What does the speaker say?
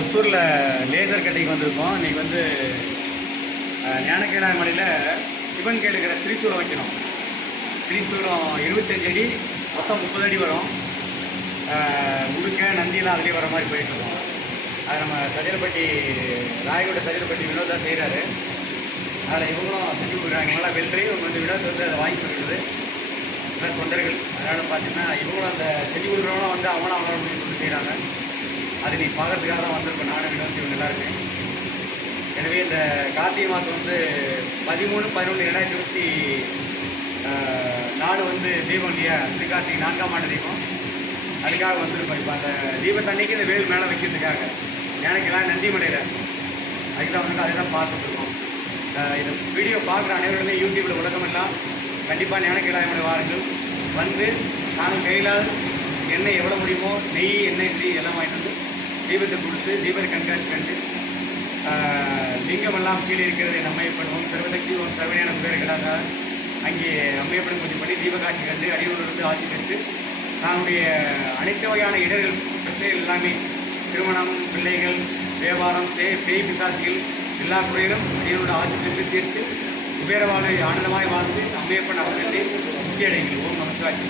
ஒசூரில் லேசர் கட்டிக்கு வந்திருக்கோம். இன்றைக்கி வந்து ஞானக்கேளாய் மலையில் சிவன் கேளுக்கிற திரிசூலம் வைக்கணும். திரிசூலம் 25 அடி, மொத்தம் 30 அடி வரும். முழுக்க நந்தியெல்லாம் அதிலே வர மாதிரி போயிட்டுருக்கோம். அது நம்ம சஜலப்பட்டி ராயகோட்டை சஜலப்பட்டி வினோத் தான் செய்கிறாரு. அதில் இவங்களும் செஞ்சு கொடுக்குறாங்க. நல்லா வெள்ளி இவங்க வந்து வினோத் வந்து அதை வாங்கி கொடுக்குறது எல்லாம் தொண்டர்கள். அதனால் பார்த்தீங்கன்னா இவங்களும் அந்த செஞ்சு கொடுக்குறவங்களும் வந்து அவங்களும் அவங்களோட சொல்லி செய்கிறாங்க. அது நீ பார்க்கறதுக்காக தான் வந்திருக்கோம். நானும் வினோத் இவங்க எல்லாருமே. எனவே இந்த கார்த்திகை மாதம் வந்து 13/11/2024 வந்து தீபம் இல்லையா, திருக்கார்த்திகை 4ஆம் ஆண்டு தீபம். அதுக்காக வந்திருக்கோம். இப்போ அந்த தீபத்தன்னைக்கு இந்த வேல் மேலே வைக்கிறதுக்காக ஞானக்கேளாய் நந்திமலையில் அதுக்கு தான் வந்து அதை தான் பார்த்துட்ருக்கோம். இந்த வீடியோ பார்க்குற அனைவருமே யூடியூப்பில் உலகமெல்லாம் கண்டிப்பாக ஞானக்கேளாய் மலை வாருங்கள். வந்து நானும் கையிலால் எண்ணெய் எவ்வளோ முடியுமோ நெய், எண்ணெய், நெய் எல்லாம் வாங்கிட்டு வந்து தீபத்தை கொடுத்து தீபத்தை கண்காட்சி கண்டு லிங்கமெல்லாம் கீழே இருக்கிறது நம்மையப்படுவோம். சர்வதக்தி சர்வஞான பேர்களாக அங்கே அம்மையப்படும் கொஞ்சம் பண்ணி தீபகாட்சி கண்டு அடியோடு ஆட்சி கண்டு நம்முடைய அனைத்து வகையான இடர்கள் பிரச்சனைகள் எல்லாமே திருமணம், பிள்ளைகள், வியாபாரம், பேய் பிசாசிகள் எல்லா குறைகளும் அடியோட ஆட்சி கண்டு தீர்த்து குபேர வாழ்வை ஆனந்தமாய் வாழ்ந்து அம்மையப்பன் அவர்களே முக்கிய அடைகள். ஓம் நமஸ்கார்.